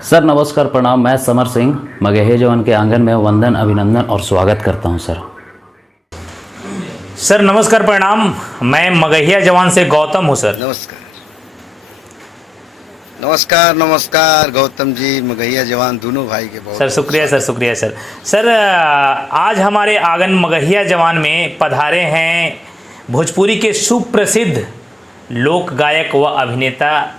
Sir नमस्कार, प्रणाम। मैं समर सिंह मगहिया जवान के आंगन में वंदन, अभिनंदन और स्वागत करता हूं सर। सर नमस्कार, प्रणाम। मैं मगहिया जवान से गौतम हूं सर। नमस्कार नमस्कार नमस्कार गौतम जी, मगहिया जवान दोनों भाई के बहुत सर शुक्रिया सर, शुक्रिया सर। सर आज हमारे आंगन मगहिया जवान में पधारे हैं भोजपुरी के सुप्रसिद्ध लोक गायक व अभिनेता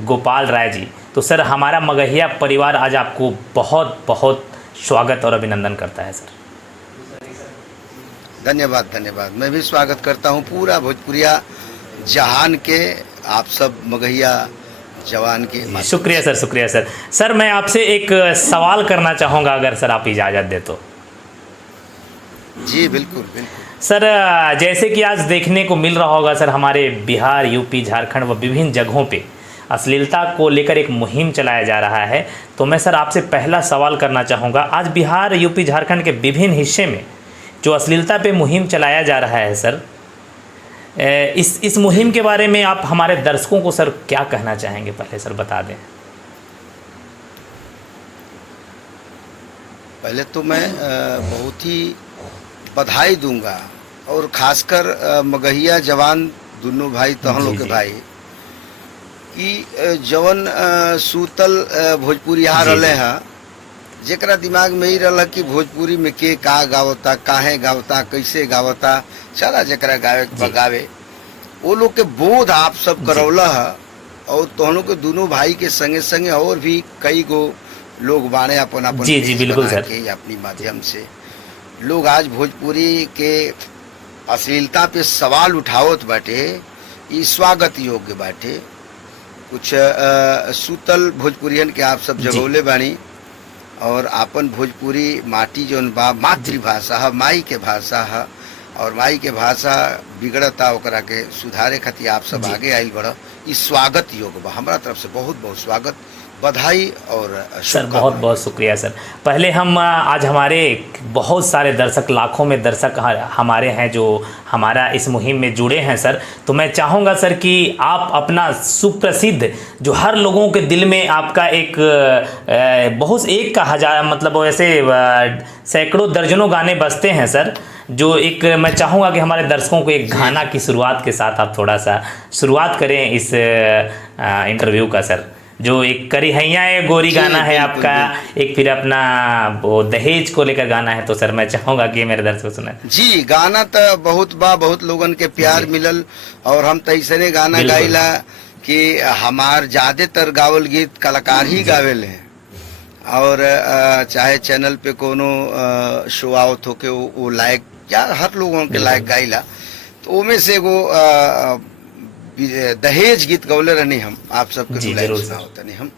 गोपाल राय जी। तो सर हमारा मगहिया परिवार आज आपको बहुत बहुत स्वागत और अभिनंदन करता है सर। धन्यवाद धन्यवाद। मैं भी स्वागत करता हूं पूरा भोजपुरिया जहान के, आप सब मगहिया जवान के माध्यम से। शुक्रिया सर, शुक्रिया सर। सर मैं आपसे एक सवाल करना चाहूँगा, अगर सर आप इजाज़त दे तो। जी बिल्कुल बिल्कुल। सर जैसे कि आज देखने को मिल रहा होगा सर, हमारे बिहार, यूपी, झारखंड व विभिन्न जगहों पे अश्लीलता को लेकर एक मुहिम चलाया जा रहा है। तो मैं सर आपसे पहला सवाल करना चाहूँगा, आज बिहार, यूपी, झारखंड के विभिन्न हिस्से में जो अश्लीलता पे मुहिम चलाया जा रहा है सर, इस मुहिम के बारे में आप हमारे दर्शकों को सर क्या कहना चाहेंगे? पहले सर बता दें। पहले तो मैं बहुत ही बधाई दूंगा, और खासकर मगहिया जवान दोनों भाई तो हम लोग के भाई कि जवन सूतल भोजपुरी आ रहे हैं, जेकरा दिमाग में ही रहा कि भोजपुरी में के का गावता, काहे गावता, कैसे गावता, चला जरा गावे बगावे, वो लोग के बोध आप सब करौला है। और तोहनों के दोनों भाई के संगे संगे और भी कई गो लोग बाने अपन अपन जी जी बिल्कुल सर के अपनी माध्यम से लोग आज भोजपुरी के अश्लीलता पे सवाल उठावत बाटे। ई स्वागत योग्य बाटे। कुछ सूतल भोजपुरियन के आप सब जगौले बानी, और आपन भोजपुरी माटी जौन बा मातृभाषा है, माई के भाषा है, और माई के भाषा बिगड़ता, ओकरा के सुधारे खातिर आप सब आगे आइल बड़ा। ई स्वागत योग्य बा। हमारा तरफ से बहुत बहुत स्वागत, बधाई और सर। बहुत बहुत शुक्रिया सर। पहले हम आज हमारे बहुत सारे दर्शक, लाखों में दर्शक हमारे हैं जो हमारा इस मुहिम में जुड़े हैं सर। तो मैं चाहूँगा सर कि आप अपना सुप्रसिद्ध, जो हर लोगों के दिल में आपका एक बहुत एक का हजार, मतलब वैसे सैकड़ों दर्जनों गाने बजते हैं सर, जो एक मैं चाहूँगा कि हमारे दर्शकों को एक गाना की शुरुआत के साथ आप थोड़ा सा शुरुआत करें इस इंटरव्यू का सर। जो एक करी हैया ए गोरी गाना है आपका, एक फिर अपना वो दहेज को लेकर गाना है। तो सर मैं चाहूँगा कि मेरे दर्शक सुने। जी, गाना तो बहुत बा, बहुत लोगन के प्यार मिलल, और हम तो ऐसे गाना गाइला कि हमार ज्यादातर गावल गीत कलाकार ही गावेल हैं, और चाहे चैनल पे कोनो शो आवत हो के वो लायक, या हर लोगों के लायक गाइला। तो उनमें से वो दहेज गीत गौले रहनी हम आप सबके सुना होता नहीं, हम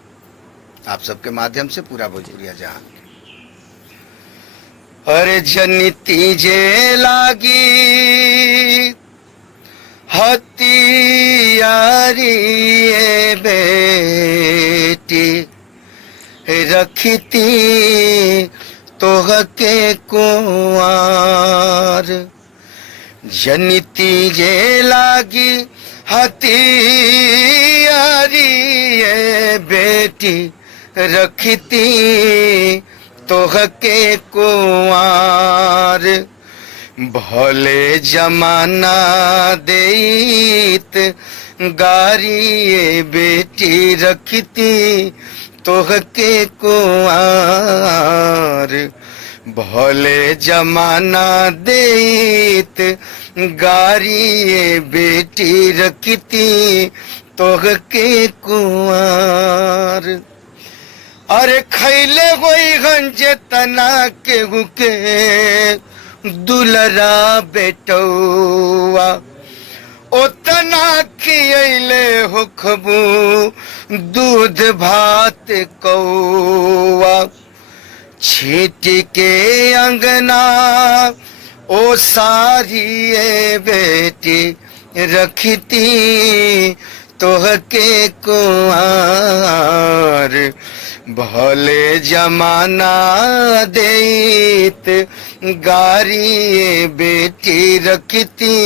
आप सबके माध्यम से पूरा भोजपुरिया जहां। अरे जनिती जे लागी हथियारी बेटी, रखती तोह के कुआर। जनिती जे लागी हथियारी बेटी, रखती तोह के कुआर। भले जमाना देत गारी बेटी, रखती तोह के कुआर। भले जमाना देत गारी बेटी, रखती तोह के कुआर। अरे खैले होई गंजे तना के हुके दुलरा बेटौआ, ओतना खियले हो खबू दूध भात कौआ। छीट के अंगना ओ सारी बेटी, रखती तोह के कुआर। भले जमाना देत गारी बेटी, रखती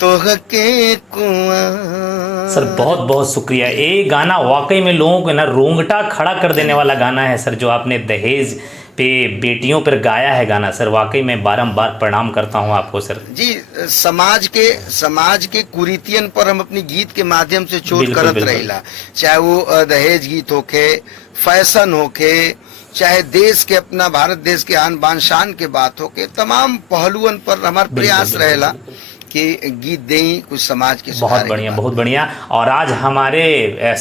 तोहके कुआं। सर बहुत बहुत शुक्रिया। ये गाना वाकई में लोगों को ना रोंगटा खड़ा कर देने वाला गाना है सर, जो आपने दहेज पे बेटियों पर गाया है गाना सर। वाकई मैं बारंबार प्रणाम करता हूँ आपको सर। जी, समाज के कुरीतियन पर हम अपनी गीत के माध्यम से चोट बिल्कुल, करत बिल्कुल। रहिला, चाहे वो दहेज गीत होके, फैशन होके, चाहे देश के अपना भारत देश के आन बान शान के बात होके, तमाम पहलुअन पर हमार प्रयास बिल्कुल, रहेला कि गीत दें कुछ समाज के बहुत सुधारे बढ़िया के बहुत बढ़िया। और आज हमारे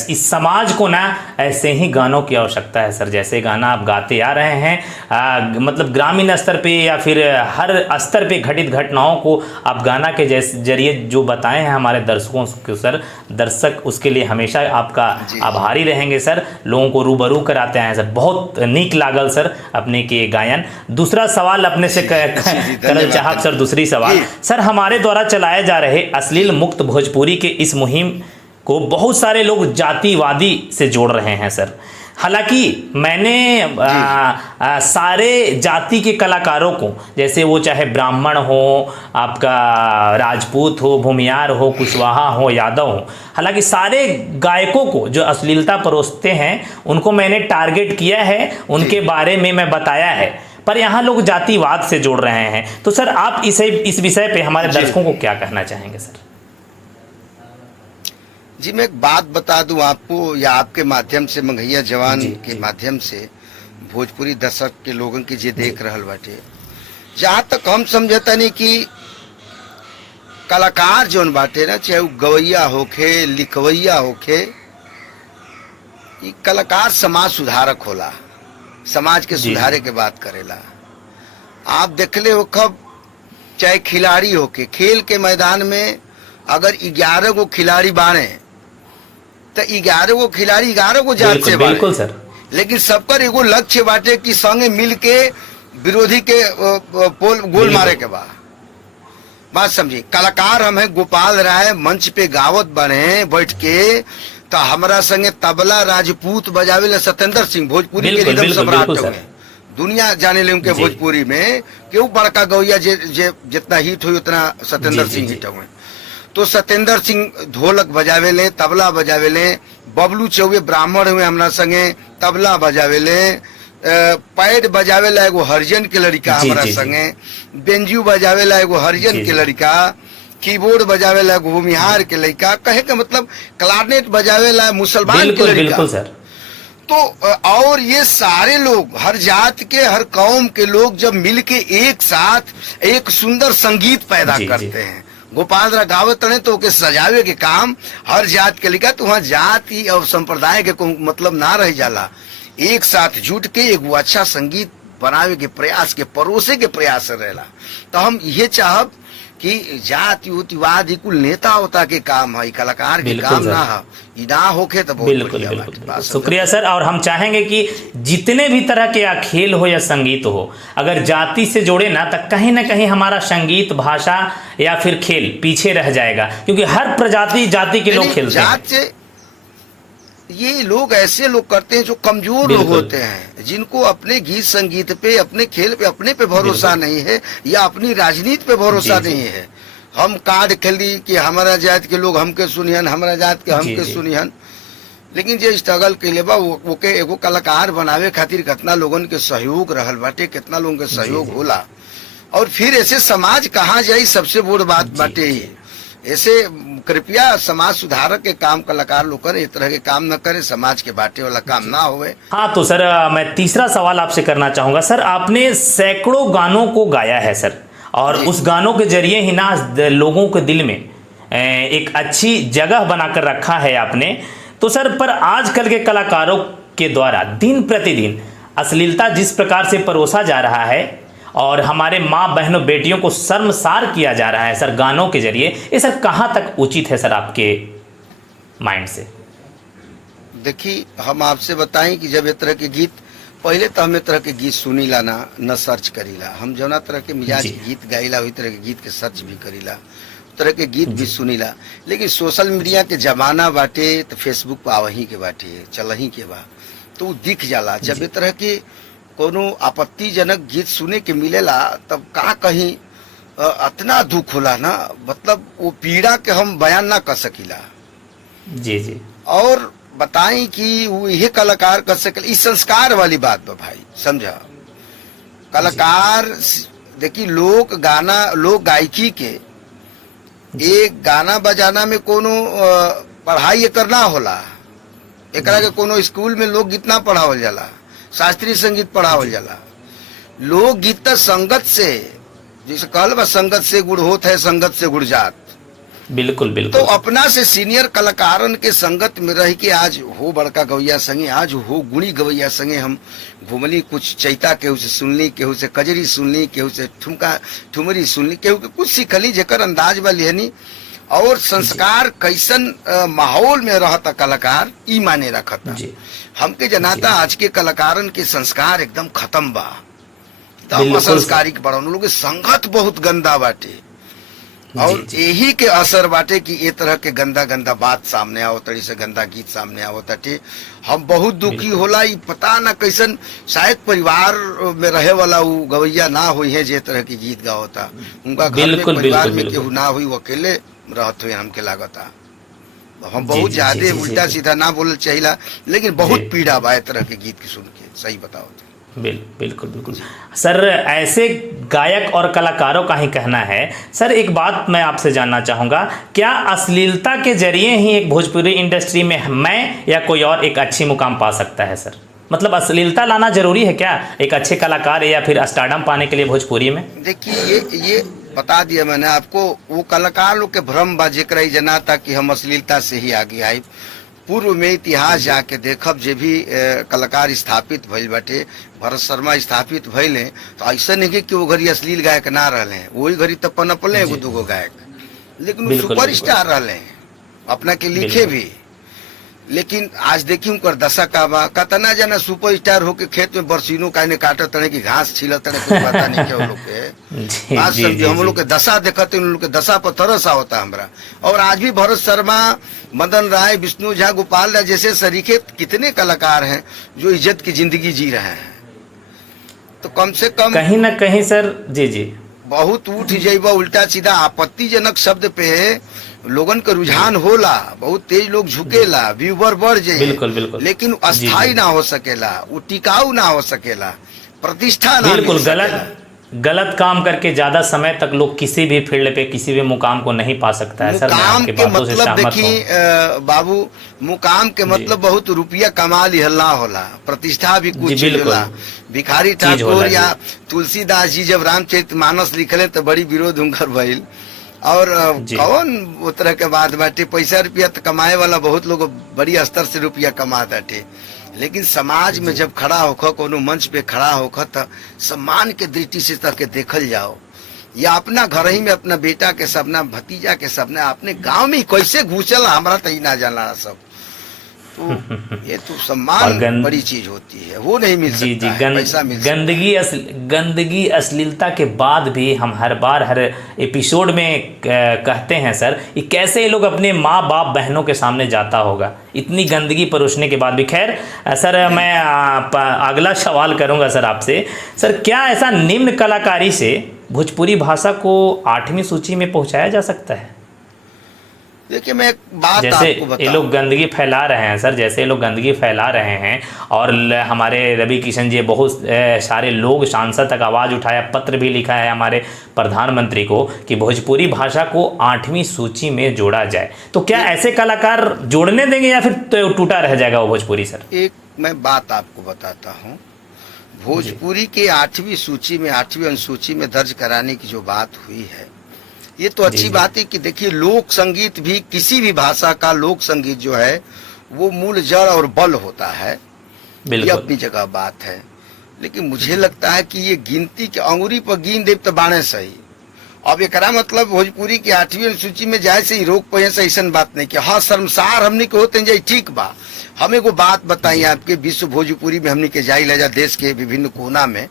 इस समाज को ना ऐसे ही गानों की आवश्यकता है सर, जैसे गाना आप गाते आ रहे हैं। मतलब ग्रामीण स्तर पे या फिर हर स्तर पे घटित घटनाओं को आप गाना के जरिए जो बताए हैं हमारे दर्शकों को सर, दर्शक उसके लिए हमेशा आपका आभारी रहेंगे सर। लोगों को रूबरू कराते हैं सर, बहुत नीक लागल सर अपने के गायन। दूसरा सवाल अपने से करल चाहब सर, दूसरी सवाल सर, हमारे द्वारा चलाए जा रहे अश्लील मुक्त भोजपुरी के इस मुहिम को बहुत सारे लोग जातिवादी से जोड़ रहे हैं सर। हालांकि मैंने सारे जाति के कलाकारों को, जैसे वो चाहे ब्राह्मण हो, आपका राजपूत हो, भूमियार हो, कुशवाहा हो, यादव हो, हालांकि सारे गायकों को जो अश्लीलता परोसते हैं उनको मैंने टारगेट किया है, उनके बारे में मैं बताया है, पर यहाँ लोग जातिवाद से जोड़ रहे हैं। तो सर आप इस विषय पे हमारे दर्शकों को क्या कहना चाहेंगे सर? जी, मैं एक बात बता दूं आपको, या आपके माध्यम से, मंगैया जवान के माध्यम से भोजपुरी दर्शक के लोगों की जे देख रहल बाटे, जहाँ तक हम समझता नहीं कि कलाकार जोन बाटे ना, चाहे वो गवैया होखे, लिखवैया होखे, ये कलाकार समाज सुधारक होला, समाज के सुधारे के बात करेला। आप देखले हो कब, चाहे खिलाड़ी होके, खेल के मैदान में अगर 11 गो खिलाड़ी बाने तो 11 गो खिलाड़ी 11 गो जात से बाने, बिल्कुल सर, लेकिन सबकर एगो लक्ष्य बाटे कि संगे मिल के विरोधी के गोल मारे के बाद। बात समझी, कलाकार हम है गोपाल राय मंच पे गावत बने बैठ के, तो हमारा संगे तबला राजपूत बजावे ले सत्येंद्र सिंह, भोजपुरी के रिदम सम्राट हुए, दुनिया जाने ले उनके भोजपुरी में, क्यों बड़का गौया जितना हिट हुई उतना सत्येंद्र सिंह हिट हुए। तो सत्येंद्र सिंह ढोलक बजावे ले, तबला बजावे ले, बबलू चौबे ब्राह्मण हुए हमरा संगे, तबला बजावे ले, पैड बजावे ला एगो हरिजन के लड़का हमारा संगे, बेंजू बजावे ला एगो हरिजन के लड़का, कीबोर्ड बजावे ला भूमिहार के लड़का, कहे का मतलब क्लारनेट बजावे ला मुसलमान के लड़का। तो और ये सारे लोग, हर जात के, हर कौम के लोग जब मिलके एक साथ एक सुंदर संगीत पैदा करते हैं, गोपाल राय गावत रहे तो ओके सजावे के काम हर जात के लिखा, तो वहाँ जाति और संप्रदाय के कोई मतलब ना रह जाला। एक साथ जुट के एक अच्छा संगीत बनावे के प्रयास के, परोसे के प्रयास रहेला। तो हम ये चाहब कि जातिवाद ही कुल नेता होता के काम है, कलाकार के काम ना है, ये ना होके तो बहुत बिल्कुल। शुक्रिया सर। और हम चाहेंगे कि जितने भी तरह के या खेल हो या संगीत हो, अगर जाति से जोड़े ना तो कहीं ना कहीं हमारा संगीत, भाषा या फिर खेल पीछे रह जाएगा, क्योंकि हर प्रजाति जाति के लोग खेलते हैं। ये लोग ऐसे लोग करते हैं जो कमजोर लोग होते हैं, जिनको अपने गीत संगीत पे, अपने खेल पे, अपने पे भरोसा नहीं है, या अपनी राजनीति पे भरोसा नहीं है। हम कार्ड खेली कि हमारा जात के लोग हमके सुनिहन, हमारा जात के हमके सुनिहन, लेकिन जो स्ट्रगल के लिए बा वो के एगो कलाकार बनावे खातिर कितना लोगन के सहयोग रहल बाटे, कितना लोगन के सहयोग होला, और फिर ऐसे समाज कहाँ जाई, सबसे बड़ बात बाटे ही। ऐसे कृपया समाज सुधारक के काम कलाकार लोग करें, इस तरह के काम न करें, समाज के बांटे वाला काम ना होवे। हाँ, तो सर मैं तीसरा सवाल आपसे करना चाहूंगा सर। आपने सैकड़ों गानों को गाया है सर, और उस गानों के जरिए ही ना लोगों के दिल में एक अच्छी जगह बनाकर रखा है आपने। तो सर, पर आजकल के कलाकारों के द्वारा दिन प्रतिदिन अश्लीलता जिस प्रकार से परोसा जा रहा है, और हमारे माँ बहनों बेटियों को शर्मसार किया जा रहा है सर गानों के जरिए, ये सर कहाँ तक उचित है सर आपके माइंड से? देखिए, हम आपसे बताएं कि जब ये तरह के गीत, पहले तो हम ये तरह के गीत सुनीला ना, न सर्च करीला, हम जौना तरह के मिजाज गीत गाइला वही तरह के गीत के सर्च भी करीला, तरह के गीत भी सुनीला। लेकिन सोशल मीडिया के जमाना बाटे, तो फेसबुक पर आवही के बाटे, चलही के बा, तो वो दिख जाला। जब ये तरह के कोनो आपत्तिजनक गीत सुने के मिलेला, तब का कहीं इतना दुख होला ना, मतलब वो पीड़ा के हम बयान ना कर सकीला। जी जी और बताई कि वो यही कलाकार कर सके, इस संस्कार वाली बात बा भाई, समझा। कलाकार देखी, लोक गाना, लोक गायकी के एक गाना बजाना में कोनो पढ़ाई एकर ना होला। एकरा के कोनो स्कूल में लोकगीत ना पढ़ावल जाला, शास्त्रीय संगीत पढ़ावल जाला। लोकगीत संगत से, जैसे कहल बा, संगत से गुड़ होत है, संगत से गुड़ जात। बिल्कुल बिल्कुल। तो अपना से सीनियर कलाकारन के संगत में रह के आज हो बड़का गवैया संगे, आज हो गुणी गवैया संगे हम घूमली, कुछ चैता केहू से सुनली, केहू से कजरी सुनली, केहू से ठुमरी सुनली, केहू के कुछ सीखली, जेकर अंदाज बा लिहनी। और संस्कार कैसन माहौल में रहता कलाकार, ई माने रखता। हमके जनाता आज के कलाकारन के संस्कार एकदम खत्म बा, एकदम असंस्कारिक बड़ा। उन लोग के संगत बहुत गंदा बाटे, और यही के असर बाटे कि ये तरह के गंदा गंदा बात सामने आओ तड़ी से, गंदा गीत सामने आओ तटे। हम बहुत दुखी होला, ये पता ना कैसन, शायद परिवार में रहे वाला वो गवैया ना हुई है जे तरह की गीत गावता। उनका घर में परिवार में केहू ना हुई, वो अकेले रहत हुए हमके लागता। हम बहुत ज्यादा उल्टा सीधा ना बोल चाहिए, लेकिन बहुत पीड़ा बा तरह के गीत की सुन के, सही बताओ तो। बिल्कुल बिल्कुल सर, ऐसे गायक और कलाकारों का ही कहना है। सर एक बात मैं आपसे जानना चाहूँगा, क्या अश्लीलता के जरिए ही एक भोजपुरी इंडस्ट्री में मैं या कोई और एक अच्छी मुकाम पा सकता है सर? मतलब अश्लीलता लाना जरूरी है क्या एक अच्छे कलाकार या फिर स्टारडम पाने के लिए भोजपुरी में? देखिए, ये बता दिया मैंने आपको, वो कलाकार लोग के भ्रम बा, जेकरा जना था कि हम अश्लीलता से ही आगे आए। पूर्व में इतिहास जाके देखब, जे भी कलाकार स्थापित भइल बाटे, भरत शर्मा स्थापित भइले, तो ऐसा नहीं कि वो घड़ी अश्लील गायक ना रहले, वही घड़ी तो पनपले एगो दूगो गायक, लेकिन वो सुपर स्टार रहले, अपना के लिखे भी। लेकिन आज देखी उनकर दशा का बा, कतना जना सुपर स्टार होके खेत में बरसीनों काने काटत तड़े की घास छीलत तड़े, कुछ पता नहीं क्या लोग के। आज समझो हम लोग के दशा देखते, उन लोग के दशा पर तरस होता हमरा। और आज भी भरत शर्मा, मदन राय, विष्णु झा, गोपाल राय जैसे सरीखे कितने कलाकार हैं जो इज्जत की जिंदगी जी रहे हैं। तो कम से कम कहीं ना कहीं सर, जी जी, बहुत उठ जाइबा, उल्टा सीधा आपत्तिजनक शब्द पे लोगन का रुझान होला, बहुत तेज लोग झुकेला, व्यूवर बढ़ जाए, बिल्कुल बिल्कुल, लेकिन अस्थायी ना हो सकेला, वो टिकाऊ ना हो सकेला, प्रतिष्ठा ना, बिल्कुल गलत काम करके ज्यादा समय तक लोग किसी भी फील्ड पे किसी भी मुकाम को नहीं पा सकता है। सर मैं आपके बातों से सहमत हूं। देखिए बाबू, मुकाम के मतलब बहुत रुपया कमा लिहला होला, प्रतिष्ठा भी कुछ होला। भिखारी ठाकुर या तुलसीदास जी जब रामचरितमानस लिखले तो बड़ी विरोध उनकर भइल। और कौन वो तरह के बात बाटे, पैसा रुपया तो कमाए वाला बहुत लोग बड़ी स्तर से रुपया कमा बाटे, लेकिन समाज में जब खड़ा होकर, कोनो मंच पे खड़ा होकर, तो सम्मान के दृष्टि से तक के देखल जाओ, या अपना घर ही में अपना बेटा के सपना, भतीजा के सपना, अपने गांव में कैसे घुसल, हमारा तो ही ना जाना सब। तो ये तो सम्मान बड़ी चीज होती है, वो नहीं मिल सकता है, पैसा मिल गंदगी अश्लीलता के बाद भी हम हर बार हर एपिसोड में कहते हैं सर, ये कैसे ये लोग अपने माँ बाप बहनों के सामने जाता होगा इतनी गंदगी परोसने के बाद भी। खैर सर, मैं अगला सवाल करूंगा सर आपसे। सर क्या ऐसा निम्न कलाकारी से भोजपुरी भाषा को 8वीं सूची में पहुंचाया जा सकता है? देखिए मैं एक बात जैसे आपको बताऊं, ये लोग गंदगी फैला रहे हैं सर, जैसे ये लोग गंदगी फैला रहे हैं, और हमारे रवि किशन जी बहुत सारे लोग सांसद तक आवाज़ उठाया, पत्र भी लिखा है हमारे प्रधानमंत्री को कि भोजपुरी भाषा को 8वीं सूची में जोड़ा जाए। तो क्या ऐसे कलाकार जोड़ने देंगे या फिर तो टूटा रह जाएगा वो भोजपुरी सर? एक मैं बात आपको बताता हूँ, भोजपुरी के 8वीं सूची में, 8वीं अनुसूची में दर्ज कराने की जो बात हुई है, ये तो अच्छी बात है कि देखिए लोक संगीत भी, किसी भी भाषा का लोक संगीत जो है वो मूल जड़ और बल होता है, ये अपनी जगह बात है। लेकिन मुझे लगता है कि ये गिनती के अंगुरी पर गिन देव तो बाणे सही। अब एक मतलब भोजपुरी की 8वीं सूची में जाए से ही रोक पे से ऐसा बात नहीं कि हाँ शर्मसार हमने के होते जाए, ठीक बा। हमें को बात बताइए आपके, विश्व भोजपुरी में हमने के जाई ले जा देश के विभिन्न कोना में,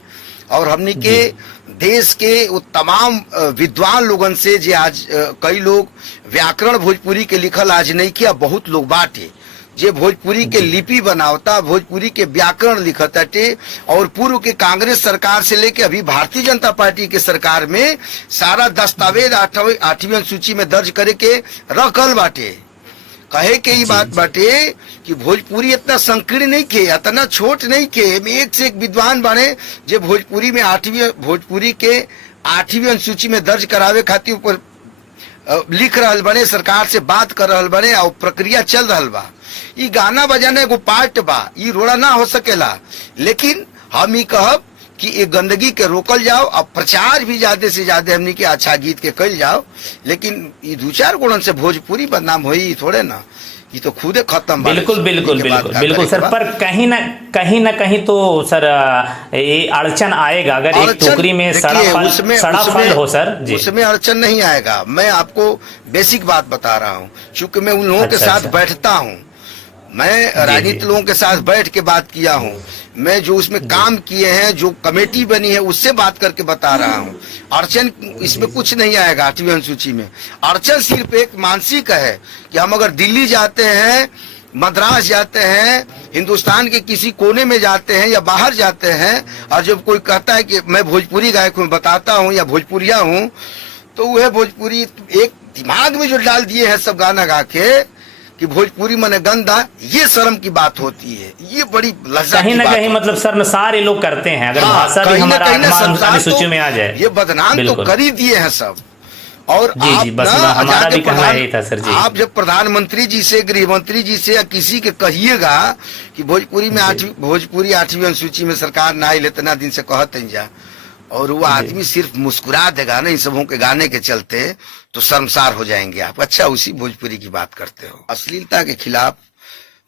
और हमने के देश के वो तमाम विद्वान लोगन से जे आज कई लोग व्याकरण भोजपुरी के लिखल आज नहीं किया, बहुत लोग बाटे, जे भोजपुरी के लिपि बनावता, भोजपुरी के व्याकरण लिखताटे, और पूर्व के कांग्रेस सरकार से लेके अभी भारतीय जनता पार्टी के सरकार में सारा दस्तावेज 8वीं अनुसूची में दर्ज करे के रखल बाटे। कहे के ही बात बाटे कि भोजपुरी इतना संकीर्ण नहीं के, इतना छोट नहीं के, एक से एक विद्वान बने जे भोजपुरी में भोजपुरी के 8वीं अनुसूची में दर्ज करावे खातिर ऊपर लिख रहल बने, सरकार से बात कर रहल बने, और प्रक्रिया चल रहल बा। ई गाना बजाना एगो पार्ट बा, ई रोड़ा ना हो सकेला, लेकिन हम ही कहब कि ये गंदगी के रोकल जाओ, और प्रचार भी ज्यादा से ज्यादा हमनी के अच्छा गीत के कल जाओ। लेकिन ये 2-4 गुणन से भोजपुरी बदनाम होई थोड़े ना, ये तो खुदे खत्म। बिल्कुल बिल्कुल बिल्कुल बिल्कुल सर, पर कहीं ना कहीं तो सर ये अड़चन आएगा अगर एक टोकरी में सड़ा फल हो सर जी। उसमें अड़चन नहीं आएगा। मैं आपको बेसिक बात बता रहा हूँ, चूंकि मैं उन लोगों के साथ बैठता हूँ, मैं राजनीतिक लोगों के साथ बैठ के बात किया हूँ, मैं जो उसमें काम किए हैं, जो कमेटी बनी है उससे बात करके बता रहा हूँ। अड़चन इसमें कुछ नहीं आएगा 8वीं अनुसूची में। अड़चन सिर्फ एक मानसिक है कि हम अगर दिल्ली जाते हैं, मद्रास जाते हैं, हिंदुस्तान के किसी कोने में जाते हैं या बाहर जाते हैं, और जब कोई कहता है कि मैं भोजपुरी गायक हूँ, बताता हूँ या भोजपुरिया हूँ, तो वह भोजपुरी एक दिमाग में जो डाल दिए हैं सब गाना गा के कि भोजपुरी मने गंदा, ये शर्म की बात होती है, ये बड़ी लज्जा कहीं ना कहीं मतलब सर सारे लोग करते हैं, अगर भाषा भी हमारा अनुसूची में आ जाए, ये बदनाम तो कर ही दिए हैं सब। और जी आप जी, बस हमारा भी कहना यही था सर जी। आप जब प्रधानमंत्री जी से, गृह मंत्री जी से या किसी के कहिएगा कि भोजपुरी में 8वीं अनुसूची में सरकार ना आये, इतना दिन से कहते जा, और वो आदमी सिर्फ मुस्कुरा देगा ना इन सबों के गाने के चलते, तो शर्मसार हो जाएंगे आप। अच्छा, उसी भोजपुरी की बात करते हो। अश्लीलता के खिलाफ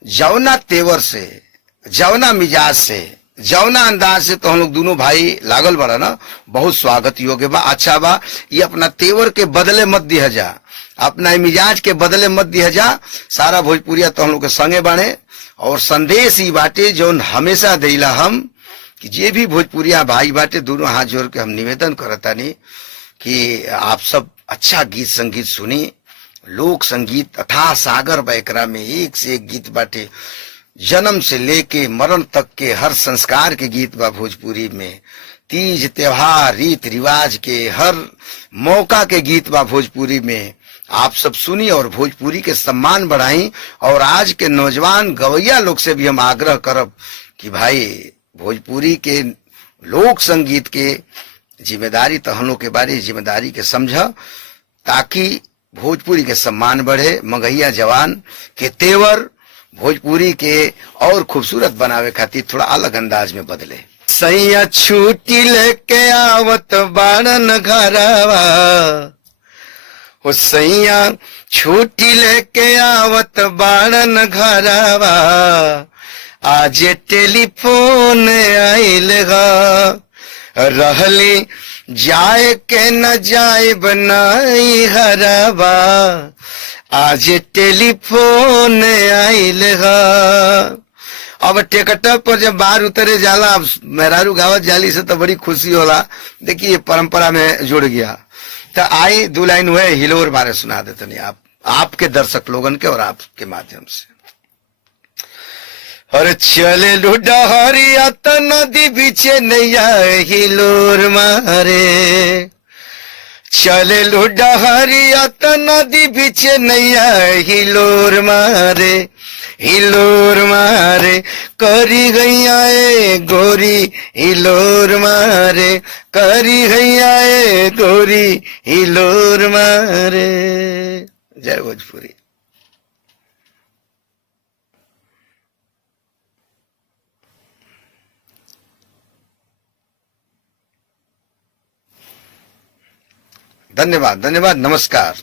जौना तेवर से, जौना मिजाज से, जौना अंदाज से तो हम लोग दोनों भाई लागल बड़ा ना, बहुत स्वागत योग्य बा, अच्छा बा। ये अपना तेवर के बदले मत दिया जा, अपना मिजाज के बदले मत दिया जा। सारा भोजपुरिया तो हम लोग के संगे बाने, और संदेश ही बाटे जौन हमेशा देला हम कि जे भी भोजपुरिया भाई बाटे, दोनों हाथ जोड़ के हम निवेदन करतानी कि आप सब अच्छा गीत संगीत सुनी। लोक संगीत अथाह सागर बा, एकरा में एक से एक गीत बाटे, जन्म से लेके मरण तक के हर संस्कार के गीत बा भोजपुरी में। तीज त्योहार रीत रिवाज के हर मौका के गीत बा भोजपुरी में। आप सब सुनी और भोजपुरी के सम्मान बढ़ाई। और आज के नौजवान गवैया लोग से भी हम आग्रह करब कि भाई भोजपुरी के लोक संगीत के जिम्मेदारी तो हम लोग के बारे जिम्मेदारी के समझ, ताकि भोजपुरी के सम्मान बढ़े, मगहिया जवान के तेवर भोजपुरी के और खूबसूरत बनावे खातिर थोड़ा अलग अंदाज में बदले। सैया छुट्टी लेके आवत बाड़न घरवा, हो सैया छुट्टी लेके आवत बाड़न घरवा, आज टेलीफोन आइल रहली जाए के न जाए बनाई हरवा, आज टेलीफोन आइल। अब टिकट पर जब बाहर उतरे जाला, अब मेहरारू गावत जाली से तो बड़ी खुशी होला। देखिए परंपरा में जुड़ गया। तो आई 2 लाइन हुए हिलोर बारे सुना देते नहीं आपके दर्शक लोगन के और आपके माध्यम से। और चले लुडहरिया तो नदी बीचे नैया हिलोर मारे, चले लुडहरिया तो नदी बीचे नैया हिलोर मारे, हिलोर मारे करी गैया ए गोरी हिलोर मारे, करी गैया ए गोरी हिलोर मारे। जय भोजपुरी। धन्यवाद, धन्यवाद, नमस्कार।